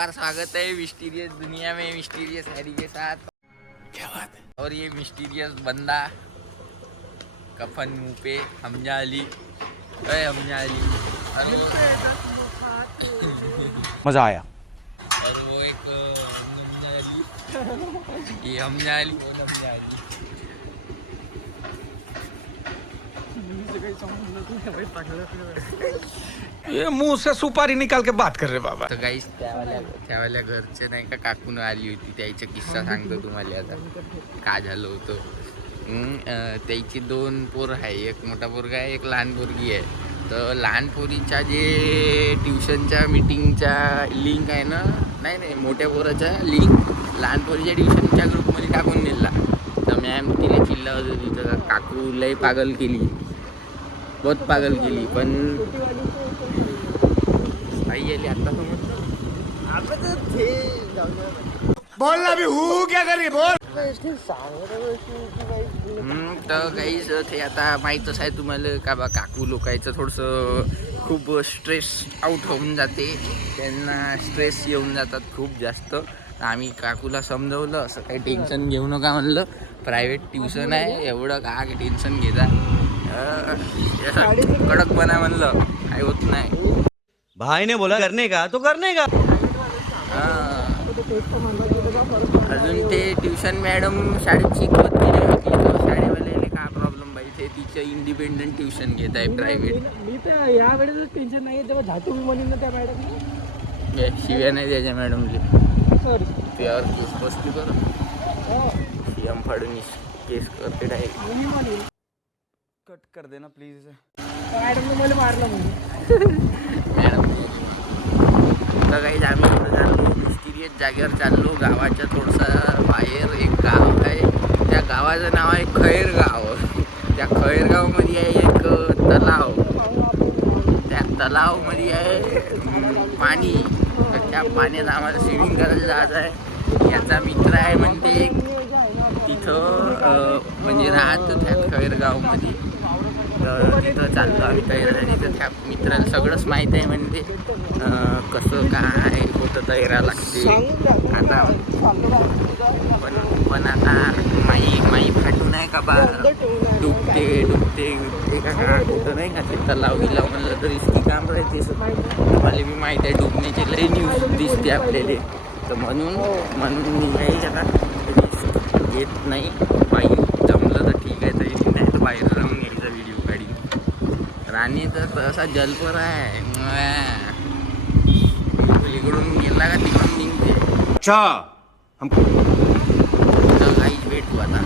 बार स्वागत है मिस्टीरियस दुनिया में मिस्टीरियस हैरी के साथ। क्या बात है। और ये मिस्टीरियस बंदा कफन मुंह पे हमजा अली, हमजा अली मजा आया। और वो एक हमजा अली, ये हमजा अली, वो हमजा अली। ये मुंह से सुपारी निकाल के बात कर रहे बाबा। तर गाईस त्यावाल्या घरचे नाही का काकून आली होती, त्याचा किस्सा सांगतो तुम्हाला आता काय झालं होतं. त्याची 2 पोरं आहे, एक मोठा पोरगा आहे, एक लहान पोरगी आहे. तर लहान पोरीच्या जे ट्युशनच्या मीटिंगच्या लिंक आहे ना, नाही मोठ्या पोराच्या लिंक लहान पोरीच्या ट्युशनच्या ग्रुपमध्ये टाकून दिला. तर मॅम तिला चिल्लावत होती, तर काकू लय पागल केली, बहुत पागल केली. पण आई आली आता बोलना भी हूँ क्या करी बोल. तर काहीच ते आता माहीतच आहे तुम्हाला का बा काकू लोकांचं थोडंसं खूप स्ट्रेस आउट होऊन जाते, त्यांना स्ट्रेस येऊन जातात खूप जास्त. आम्ही काकूला समजवलं असं काही टेन्शन घेऊ नका म्हणलं, प्रायव्हेट ट्युशन आहे, एवढं का टेन्शन घेता, कडकपणा म्हणलं काही होत नाही. भाई ने बोला करने का तो करने का. अजून ते ट्युशन मॅडम शाळेत शिकवत गेले होती, तर शाळेवाल्याला काय प्रॉब्लेम पाहिजे, तिचं इंडिपेंडंट ट्युशन घेत आहे प्रायव्हेट. मी तर या वेळेस टेन्शन नाही, तेव्हा झाटू मी म्हणेन ना त्या मॅडम शिव्या नाही द्यायच्या मॅडमले, सॉरी त्यावर केस बसली करू. सीएम फडणवीस केस करते डायरेक्ट. कट कर देना प्लीज. मॅडमने मला मारलं म्हणजे मॅडम तर काही आम्ही इकडं चाललो, मिस्टिरियस जागेवर चाललो, गावाच्या थोडंसं बाहेर एक गाव आहे, त्या गावाचं नाव आहे खैरगाव. त्या खैरगावमध्ये आहे एक तलाव, त्या तलावमध्ये आहे पाणी. तर त्या पाण्यात आम्हाला स्विमिंग करायला जायचं आहे. याचा मित्र आहे म्हणते तिथं म्हणजे राहतं त्या खैरगावमध्ये. तर तिथं चाललो आम्ही तैरायला. तर त्या मित्राला सगळंच माहीत आहे म्हणते कसं काय होतं, तैरा लागते आता. पण आता माई फाटून आहे का बा, डुबते का होतं नाही का ते तलाव गिलाव म्हणलं तर रिस्की काम राहते. मला बी माहीत आहे डुबण्याची लई न्यूज दिसते आपल्याला, तर म्हणून मी काही आता रिस्क घेत नाही. बाई जमलं तर ठीक आहे, तरी नाही तर बाहेर राहून यायचा व्हिडिओ काढी. राणी तर तसा जलपर आहे, इकडून गेला का तिकडून निघते. अच्छा तर काहीच भेटू आता.